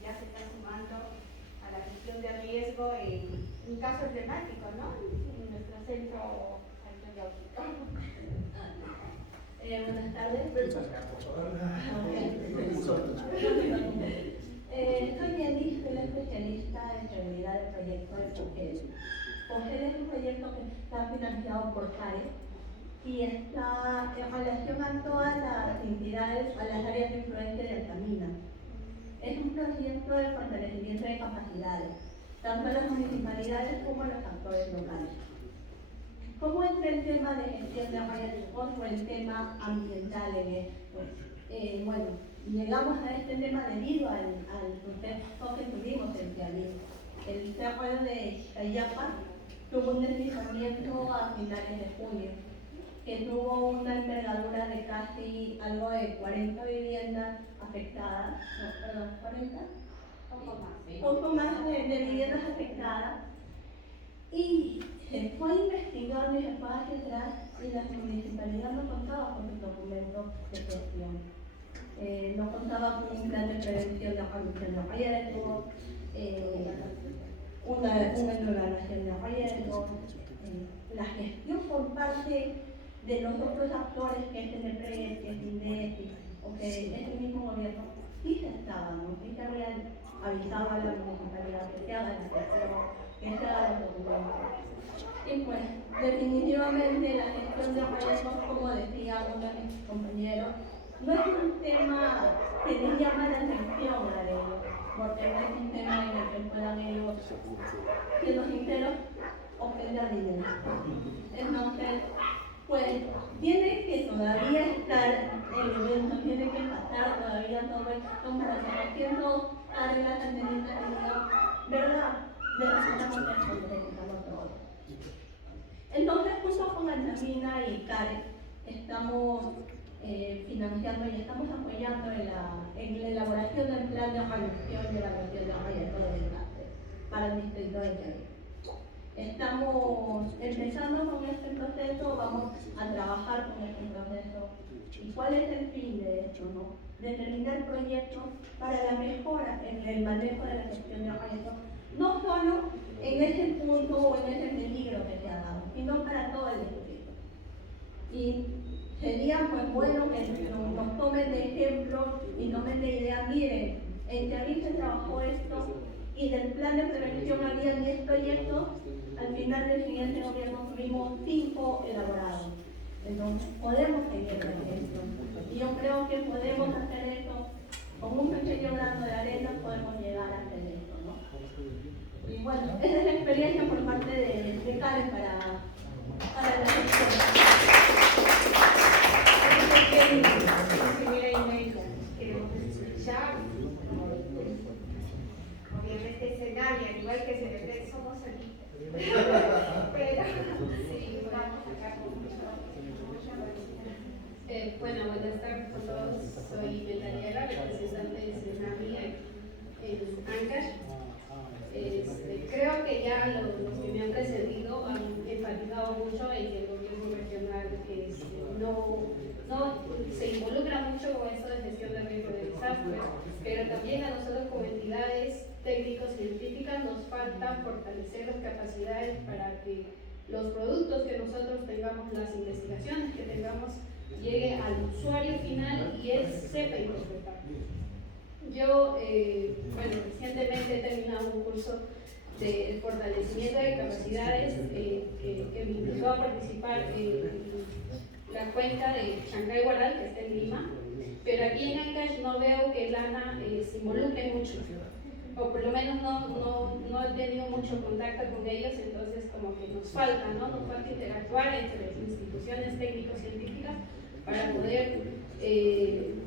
ya se está sumando a la gestión de riesgo en un caso emblemático, ¿no? En nuestro centro arqueológico. Buenas tardes. Soy Jenny, soy la especialista en seguridad del proyecto de POGEL. POGEL es un proyecto que está financiado por CARE y está en relación a todas las entidades, a las áreas de influencia del CAMINA. Es un proyecto de fortalecimiento de capacidades, tanto en las municipalidades como en los actores locales. ¿Cómo entra el tema de gestión de riesgos o el tema ambiental en esto? Bueno, llegamos a este tema debido al proceso que tuvimos en Pialí. El cerro de Cayapa tuvo un deslizamiento a finales de junio, que tuvo una envergadura de casi algo de 40 viviendas afectadas, no, perdón, 40, poco más de viviendas afectadas, y se fue a investigar y se fue hacia atrás, y la municipalidad no contaba con sus documentos de gestión, no contaba con un plan de prevención de corrupción de riesgo, una programación de riesgo, la gestión por parte de los otros actores que es CNPREC, que es INDESI, o que es el mismo gobierno, sí se estaban, ¿no? Sí se habían avisado a la municipalidad que se haga la gestión, que se haga los documentos. Y pues, definitivamente la gestión de riesgos, como decía uno de mis compañeros, no es un tema que les llama la atención a ellos, porque no es un tema en el que puedan ellos, siendo sinceros, obtener dinero. Entonces, pues tiene que todavía estar el evento, tiene que pasar todavía todo esto para que recién dos cargas han tenido ¿verdad? Necesitamos necesitamos todo. Entonces, junto con Antamina y CARE, estamos financiando y estamos apoyando en la elaboración del plan de reducción de la gestión de riesgo de desastre para el distrito de Pialí. Estamos empezando con este proceso, vamos a trabajar con este proceso. ¿Y cuál es el fin de esto? ¿No? Determinar proyectos para la mejora en el manejo de la gestión de riesgo, no solo en ese punto o en ese peligro que se ha dado, sino para todo el distrito. Y sería pues bueno que nos tomen de ejemplo y tomen de idea, miren, en Tearín se trabajó esto y del plan de prevención había 10 proyectos, al final del siguiente gobierno tuvimos 5 elaborados. Entonces podemos seguir el ejemplo. Y yo creo que podemos hacer esto, con un pequeño grano de arena podemos llegar a hacer esto, ¿no? Y bueno, esa es la experiencia por parte de Karen para la gestión. Señora Imelda, queremos escuchar, obviamente escenario, al igual que se ve, somos solitos, pero sí, vamos acá con mucha bueno, buenas tardes a todos, soy Imelda Guerra, representante de Senami en Ancash. Creo que ya los que me han precedido han enfatizado mucho en que el gobierno regional no se involucra mucho con esto de gestión de riesgo de desastres, pero también a nosotros como entidades técnico-científicas nos falta fortalecer las capacidades para que los productos que nosotros tengamos, las investigaciones que tengamos, llegue al usuario final y él sepa interpretar. Yo, recientemente he terminado un curso de fortalecimiento de capacidades que me invitó a participar en la cuenca de Chancay Guaral, que está en Lima, pero aquí en Ancash no veo que el ANA se involucre mucho, o por lo menos no he tenido mucho contacto con ellos, entonces como que nos falta, ¿no? Nos falta interactuar entre instituciones técnico-científicas para poder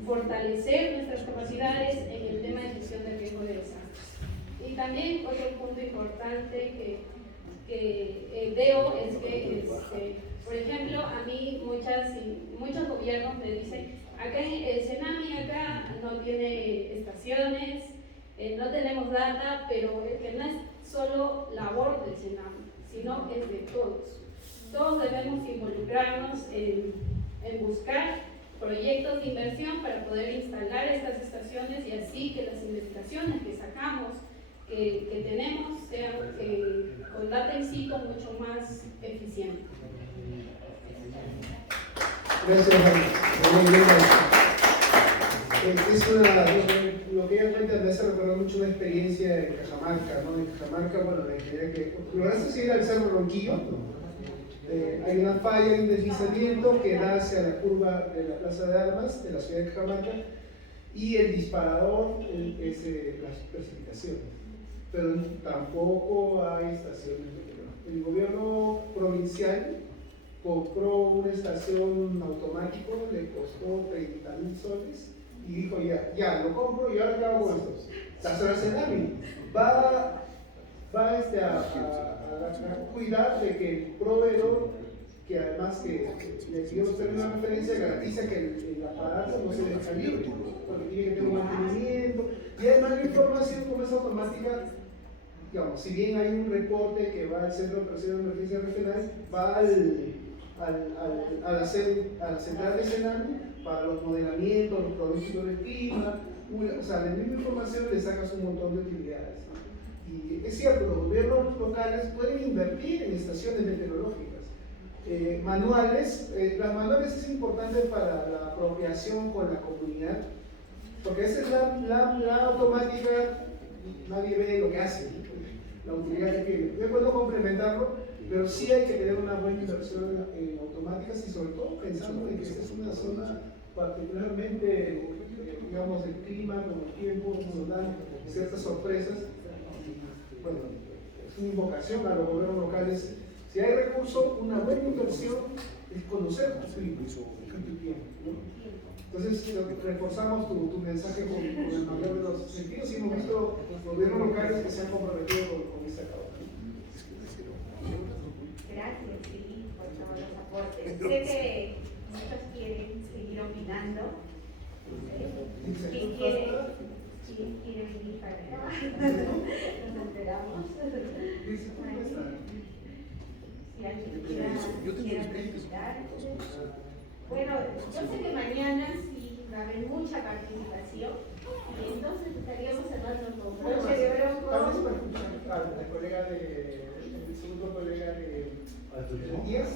fortalecer nuestras capacidades en el tema de gestión de riesgo de desastres. Y también otro punto importante que veo es que, por ejemplo, a mí muchos gobiernos me dicen, acá en el Senami acá no tiene estaciones, no tenemos data, pero es que no es solo labor del Senami, sino es de todos. Todos debemos involucrarnos en buscar proyectos de inversión para poder instalar estas estaciones y así que las investigaciones que sacamos, que tenemos, sean con data in situ mucho más eficientes. Gracias, lo que ella cuenta me hace recordar mucho una experiencia en Cajamarca, ¿no? En Cajamarca, bueno, la idea que lograste seguir al Cerro Ronquillo. Hay una falla, un deslizamiento que da hacia la curva de la Plaza de Armas de la ciudad de Cajamarca y el disparador es las precipitaciones, pero tampoco hay estaciones de control. El gobierno provincial compró una estación automática, le costó 30.000 soles y dijo ya lo compro y ahora qué hago con esto. La zona Senami va a cuidar de que el proveedor, que además que le dio usted una referencia, garantiza que el aparato no se deja libre, porque tiene que tener un mantenimiento, y además la información como es automática, digamos, si bien hay un reporte que va al Centro de Operaciones de Emergencia Regional, va a la central de Senami para los modelamientos, los pronósticos del clima, o sea, la misma información le sacas un montón de utilidades. Y es cierto, los gobiernos locales pueden invertir en estaciones meteorológicas. Manuales, las manuales es importante para la apropiación con la comunidad, porque esa es la automática, nadie ve lo que hace, la utilidad que tiene. Yo puedo complementarlo, pero sí hay que tener una buena inversión en automáticas y sobre todo pensando en que esta es una zona particularmente, digamos, el clima, con el tiempo, nos dan ciertas sorpresas. Bueno, es una invocación a los gobiernos locales. Si hay recursos, una buena inversión es conocer tu tiempo, ¿no? Entonces, reforzamos tu mensaje con el mayor de los sentidos y hemos visto gobiernos locales que se han comprometido con esta causa. Gracias, sí, por todos los aportes. Sé que muchos quieren seguir opinando. ¿Quién quiere venir para acá? Nos enteramos. Si alguien quiera preguntar. Bueno, yo sé que mañana sí va a haber mucha participación y entonces estaríamos cerrando con broche de oro con el segundo colega de Díaz.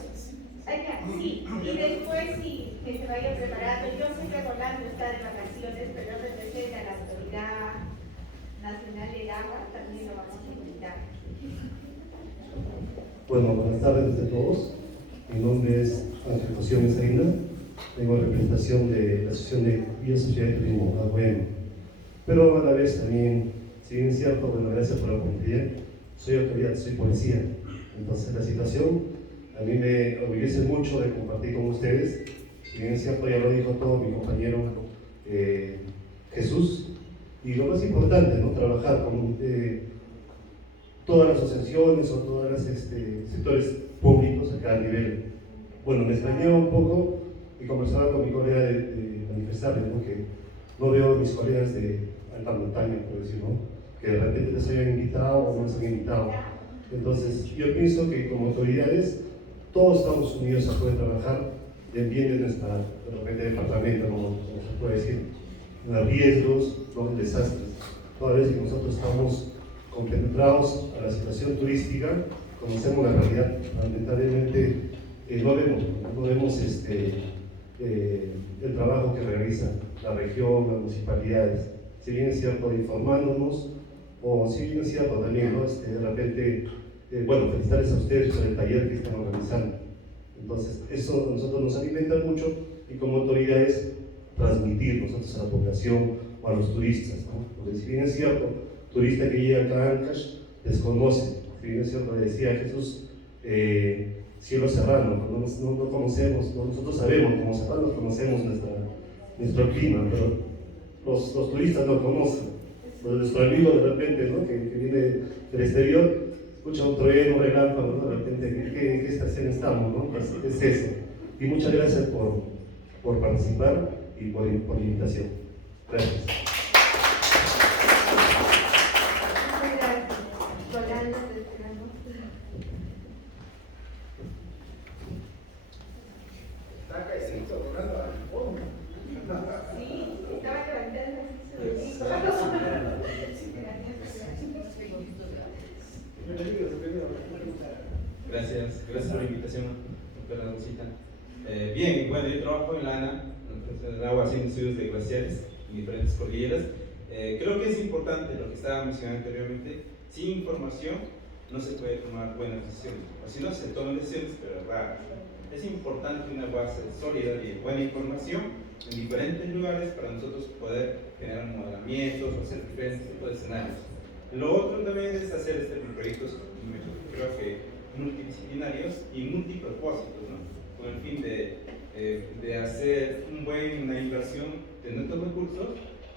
Sí, y después sí, que se vaya preparando. Yo sé que Rolando está de vacaciones, pero yo represento a la Autoridad Nacional del Agua, también lo vamos a invitar. Bueno, buenas tardes a todos. Mi nombre es Ángel José Mesaina. Tengo representación de la Asociación de Vía Sociedad de Turismo, AWM. Pero a la vez también, si bien es cierto, bueno, gracias por la oportunidad, soy autoridad, soy policía. Entonces la situación a mí me orgullece mucho de compartir con ustedes. Si bien es cierto, ya lo dijo todo mi compañero Jesús. Y lo más importante, ¿no? Trabajar con todas las asociaciones o todos los sectores públicos acá a nivel. Bueno, me extrañó un poco y conversaba con mi colega de manifestarles, ¿no? Que no veo a mis colegas de alta montaña, por decirlo, que de repente les hayan invitado o no les han invitado. Entonces, yo pienso que como autoridades, todos estamos unidos a poder trabajar en bien de nuestro de repente, departamento, como se puede decir, los riesgos, los desastres. Toda vez que nosotros estamos compenetrados a la situación turística, conocemos la realidad, lamentablemente no vemos el trabajo que realiza la región, las municipalidades. Si bien es cierto, informándonos, o si bien es cierto también, ¿no? De repente, bueno, felicitarles a ustedes por el taller que están organizando. Entonces, eso a nosotros nos alimenta mucho y como autoridades transmitir nosotros a la población o a los turistas, ¿no? Porque si bien es cierto, turista que llega acá a Ancash desconoce, si bien es cierto, le decía Jesús, cielo serrano, no conocemos, nosotros sabemos, como serranos conocemos nuestro clima, pero los turistas no conocen. Pues nuestro amigo de repente, ¿no? que viene del exterior, escucha un trueno, un relámpago, ¿no? De repente, ¿en qué estación estamos? ¿No? Pues es eso. Y muchas gracias por participar y por la invitación. Gracias. Gracias por la invitación, doctora Rosita. Bien, bueno, yo trabajo en la ANA, en el agua, haciendo estudios de glaciares en diferentes cordilleras. Creo que es importante lo que estaba mencionando anteriormente. Sin información no se puede tomar buenas decisiones, o si no se toman decisiones, pero raras. Es importante una base sólida de buena información en diferentes lugares para nosotros poder generar modelamientos o hacer diferentes tipos de escenarios. Lo otro también es hacer proyectos, creo que multidisciplinarios y multipropósitos, ¿no? Con el fin de hacer una inversión de nuestros recursos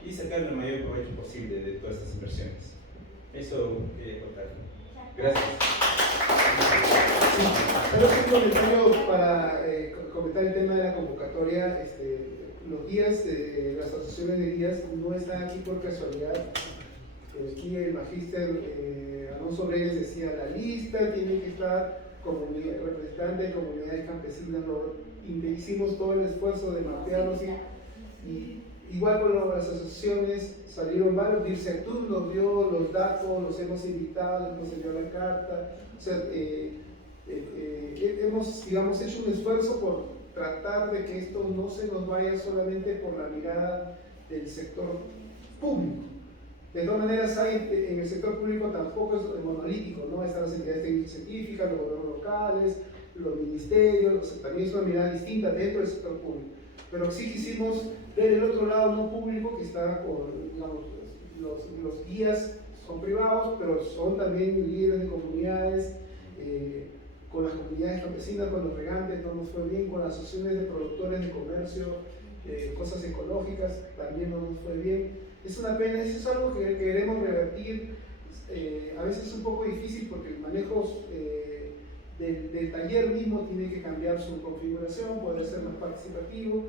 y sacar el mayor provecho posible de todas estas inversiones. Eso quería contar. Gracias. Solo un comentario para comentar el tema de la convocatoria. Los guías de las asociaciones de guías no están aquí por casualidad. Aquí el magíster Alonso Reyes decía, la lista tiene que estar representante de comunidades campesinas. Hicimos todo el esfuerzo de mapearlos y igual con las asociaciones salieron varios. DIRCETUR nos dio los datos, los hemos invitado, nos envió la carta. O sea, hemos, digamos, hecho un esfuerzo por tratar de que esto no se nos vaya solamente por la mirada del sector público. De todas maneras, en el sector público tampoco es monolítico, ¿no? Están las entidades técnicas científicas, los gobiernos locales, los ministerios, también es una mirada distinta dentro del sector público. Pero sí quisimos ver el otro lado no público, que está con, digamos, los guías son privados, pero son también líderes de comunidades, con las comunidades campesinas, con los regantes, no nos fue bien, con las asociaciones de productores de comercio, cosas ecológicas, también no nos fue bien. Es una pena, eso es algo que queremos revertir. A veces es un poco difícil porque el manejo del taller mismo tiene que cambiar su configuración, poder ser más participativo.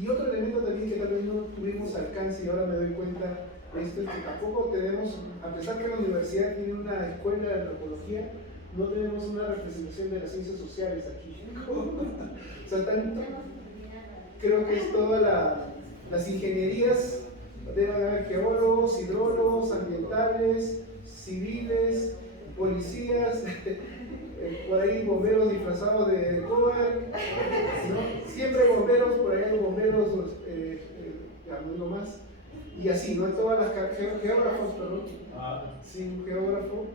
Y otro elemento también que tal vez no tuvimos alcance y ahora me doy cuenta de esto es que tampoco tenemos, a pesar que la universidad tiene una escuela de antropología, no tenemos una representación de las ciencias sociales aquí. O sea, creo que es todas las ingenierías. Deben haber geólogos, hidrólogos, ambientales, civiles, policías. por ahí bomberos disfrazados de cover, ¿no? Siempre bomberos, por ahí hay bomberos, alguno más, y así, ¿no? Todas las geógrafos, perdón, sí, un geógrafo,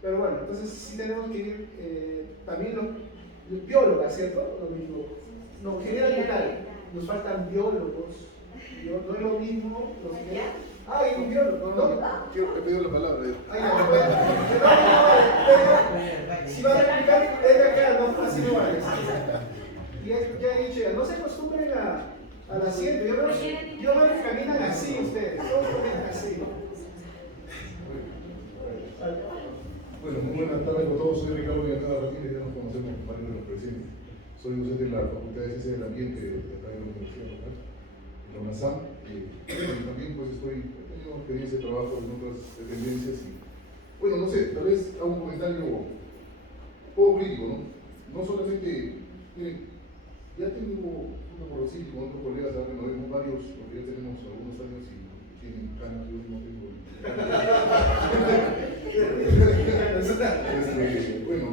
pero bueno, entonces sí tenemos que ir, también los biólogas, ¿cierto? Lo mismo, no, general, nos faltan biólogos, no es lo mismo, hay un biólogo, ¿no? Quiero que pido la palabra. Si va a explicar, desde acá, no, así no vale. Ya he dicho, no se acostumbren al asiento. Yo veo que caminan así ustedes, todos caminan así. Bueno, muy buenas tardes a todos. Soy Ricardo Villanada Ramírez, ya nos conocemos varios de los presentes. Soy docente de la Facultad de Ciencias del Ambiente de acá de la Universidad Local, de la UNASAM. Y también pues he tenido experiencia de trabajo en otras dependencias y, bueno, no sé, tal vez hago un comentario un poco crítico, ¿no? No solamente, miren, ya tengo una conocida con otros colegas, ahora nos vemos varios, porque ya tenemos algunos años y tienen canas, yo no tengo. Bueno,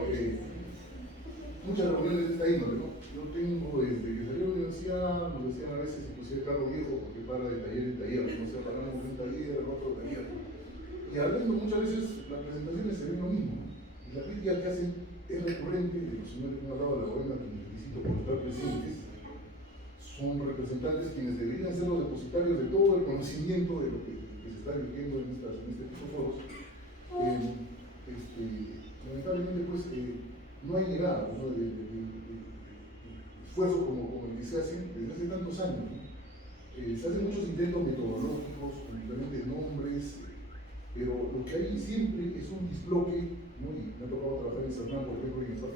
muchas reuniones de esta índole, ¿no? Yo tengo, desde que salí de la universidad, nos decían a veces, inclusive carro viejo, porque para de taller en taller, o sea, paramos un taller, el otro taller. Y hablando muchas veces, las presentaciones se ven lo mismo. Y la crítica que hacen es recurrente, de los señores que han hablado de la buena, que les felicito por estar presentes, son representantes quienes deberían ser los depositarios de todo el conocimiento de lo que se está viviendo en este tipo de foros. Lamentablemente, pues, no hay llegada, ¿no? de esfuerzos como el que se hace desde hace tantos años, ¿no? Se hacen muchos intentos metodológicos con diferentes nombres, pero lo que hay siempre es un disloque, ¿no? Y me ha tocado trabajar en San por ejemplo, y en San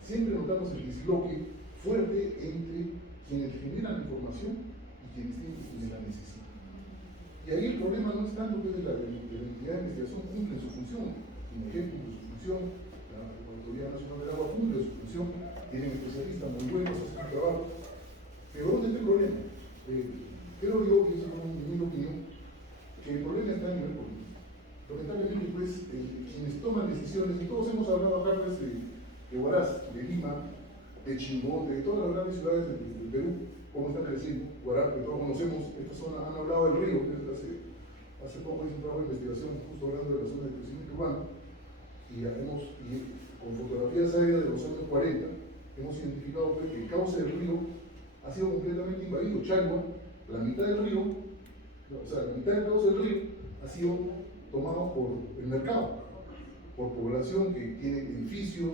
siempre notamos el disloque fuerte entre quienes generan la información y quienes la necesitan. Y ahí el problema no es tanto que de la entidad de investigación cumple su función, como ejemplo de su función, la Autoridad Nacional del Agua cumple su función, tienen especialistas muy buenos, hacen un trabajo. Pero ¿dónde está el problema? Creo yo, y eso es mi opinión, que el problema está a nivel político. Lamentablemente, pues, quienes toman decisiones, y todos hemos hablado acá pues, de Huaraz, de Lima, de Chimbote, de todas las grandes ciudades del Perú, cómo están creciendo. Huaraz, que todos conocemos, esta zona, han hablado del río, que hace poco hice un trabajo de investigación justo hablando de la zona de crecimiento urbano, y con fotografías aéreas de los años 40, hemos identificado pues, que el cauce del río ha sido completamente invadido. Chalma, la mitad del río, o sea, la mitad del cauce del río ha sido tomado por el mercado, por población que tiene edificios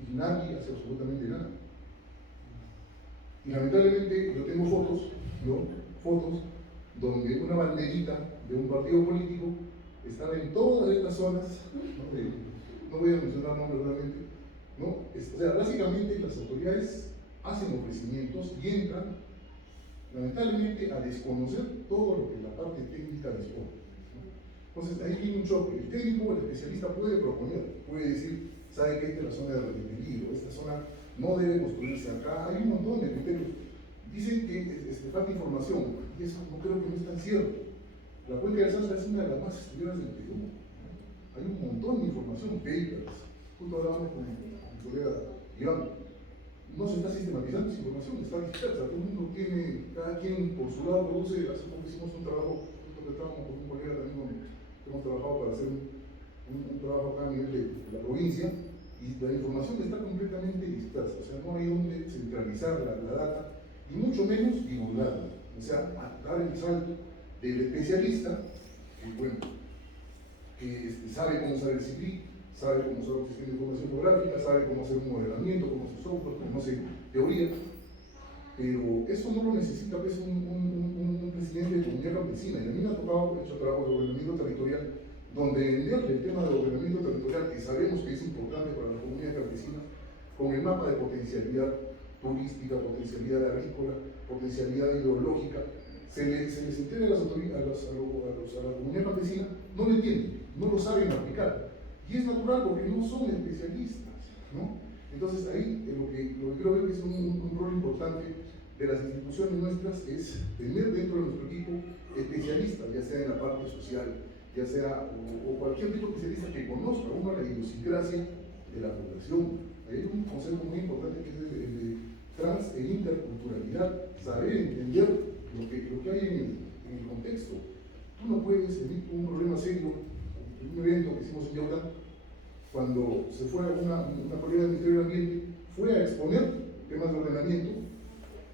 y nadie hace absolutamente nada. Y lamentablemente yo tengo fotos donde una banderita de un partido político está en todas estas zonas, no voy a mencionar nombres realmente, ¿no? O sea, básicamente las autoridades hacen ofrecimientos y entran lamentablemente a desconocer todo lo que la parte técnica dispone, ¿no? Entonces ahí viene un choque. El técnico, el especialista puede proponer, puede decir, sabe que esta es la zona de peligro, esta zona no debe construirse acá, hay un montón de criterios. Dicen que falta información, y eso no creo que no es tan cierto. La cuenca del Santa es una de las más estudiadas del Perú, ¿no? Hay un montón de información, papers, justo hablábamos con mi colega Iván, no se está sistematizando esa información, está dispersa, todo el mundo tiene, cada quien por su lado produce. Hace poco hicimos un trabajo, justo que estábamos con un colega también, hemos trabajado para hacer un trabajo acá a nivel de la provincia, y la información está completamente dispersa, o sea, no hay donde centralizar la data, y mucho menos divulgarla, o sea, dar el salto del especialista, que bueno, que sabe cómo usar el CIPRI, sabe cómo usar un sistema de información geográfica, sabe cómo hacer un modelamiento, cómo hacer software, conoce teoría, pero eso no lo necesita pues, un presidente de comunidad campesina. Y a mí me ha tocado, he hecho trabajo de ordenamiento territorial, donde venderle el tema de ordenamiento territorial, que sabemos que es importante para la comunidad campesina, con el mapa de potencialidad turística, potencialidad agrícola, potencialidad hidrológica, se les entrega a la comunidad campesina, no lo entienden, no lo saben aplicar. Y es natural porque no son especialistas, ¿no? Entonces ahí lo que creo ver que es un rol importante de las instituciones nuestras es tener dentro de nuestro equipo especialistas, ya sea en la parte social, ya sea, o cualquier tipo de especialista que conozca uno la idiosincrasia de la población. Hay un concepto muy importante que es el de trans e interculturalidad, saber entender lo que hay en el contexto. Tú no puedes, en un problema serio, en un evento que hicimos en Yaután, cuando se fue a una colega del Ministerio del Ambiente, fue a exponer temas de ordenamiento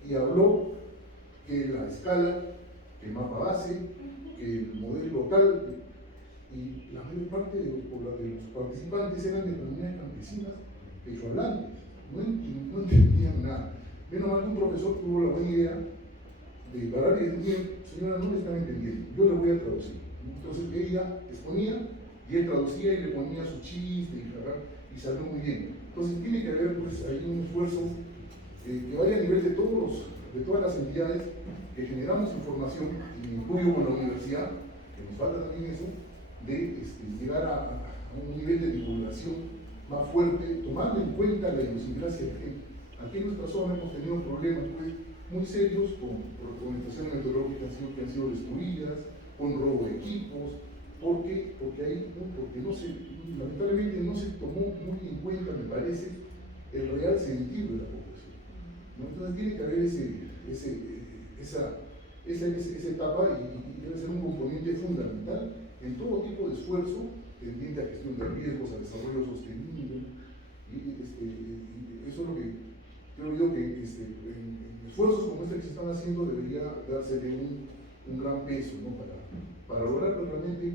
y habló que la escala, que el mapa base, que el modelo local, y la mayor parte de los participantes eran de comunidades campesinas quechohablantes, no entendían nada. Menos mal que un profesor tuvo la buena idea de parar y decir, señora, no me están entendiendo, yo le voy a traducir. Entonces ella exponía y él traducía y le ponía su chiste y salió muy bien. Entonces tiene que haber pues ahí un esfuerzo que vaya a nivel de todas las entidades que generamos información, y incluyo con la universidad, que nos falta también eso, de llegar a un nivel de divulgación más fuerte, tomando en cuenta la idiosincrasia de la gente. Aquí en nuestra zona hemos tenido problemas pues, muy serios con estaciones meteorológicas que han sido destruidas, con robo de equipos, porque lamentablemente no se tomó muy en cuenta, me parece, el real sentido de la población, ¿no? Entonces tiene que haber esa etapa y debe ser un componente fundamental en todo tipo de esfuerzo tendiente a gestión de riesgos, a desarrollo sostenible, y eso es lo que creo yo que en esfuerzos como este que se están haciendo debería dársele un gran peso, ¿no? para lograr realmente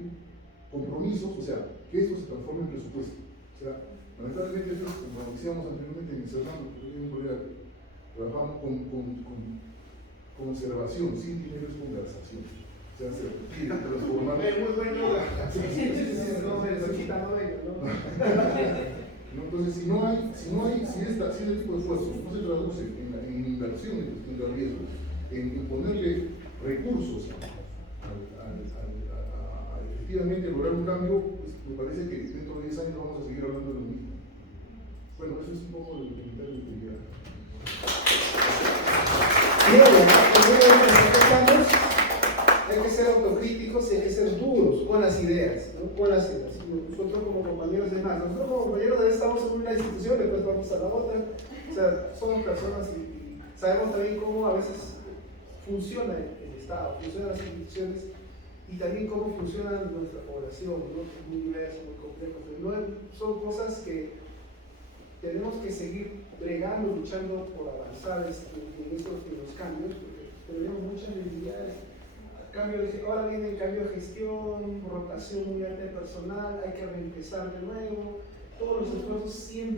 compromisos, o sea, que esto se transforme en presupuesto. O sea, lamentablemente, como decíamos anteriormente en el Serrano, trabajamos con conservación, sin dinero es conversación. O sea, se requiere transformar. Muy bueno. Entonces, si este tipo de esfuerzos no se traduce en inversión en gestión de riesgos, en ponerle recursos a efectivamente lograr un cambio, pues me parece que dentro de 10 años vamos a seguir hablando de lo mismo. Bueno, eso es un poco de lo que me quería. Hay que ser autocríticos y hay que ser duros con las ideas, ¿no? Con las ideas. Nosotros como compañeros de más, nosotros como compañeros de estamos en una institución, después vamos a la otra. O sea, somos personas y sabemos también cómo a veces funciona el Estado, funcionan las instituciones y también cómo funciona nuestra población, ¿no? Es muy diverso, muy complejo. Son cosas que tenemos que seguir bregando, luchando por avanzar en los cambios, porque tenemos muchas debilidades. Ahora viene el cambio de gestión, rotación muy alta de personal, hay que reempezar de nuevo, todos los esfuerzos siempre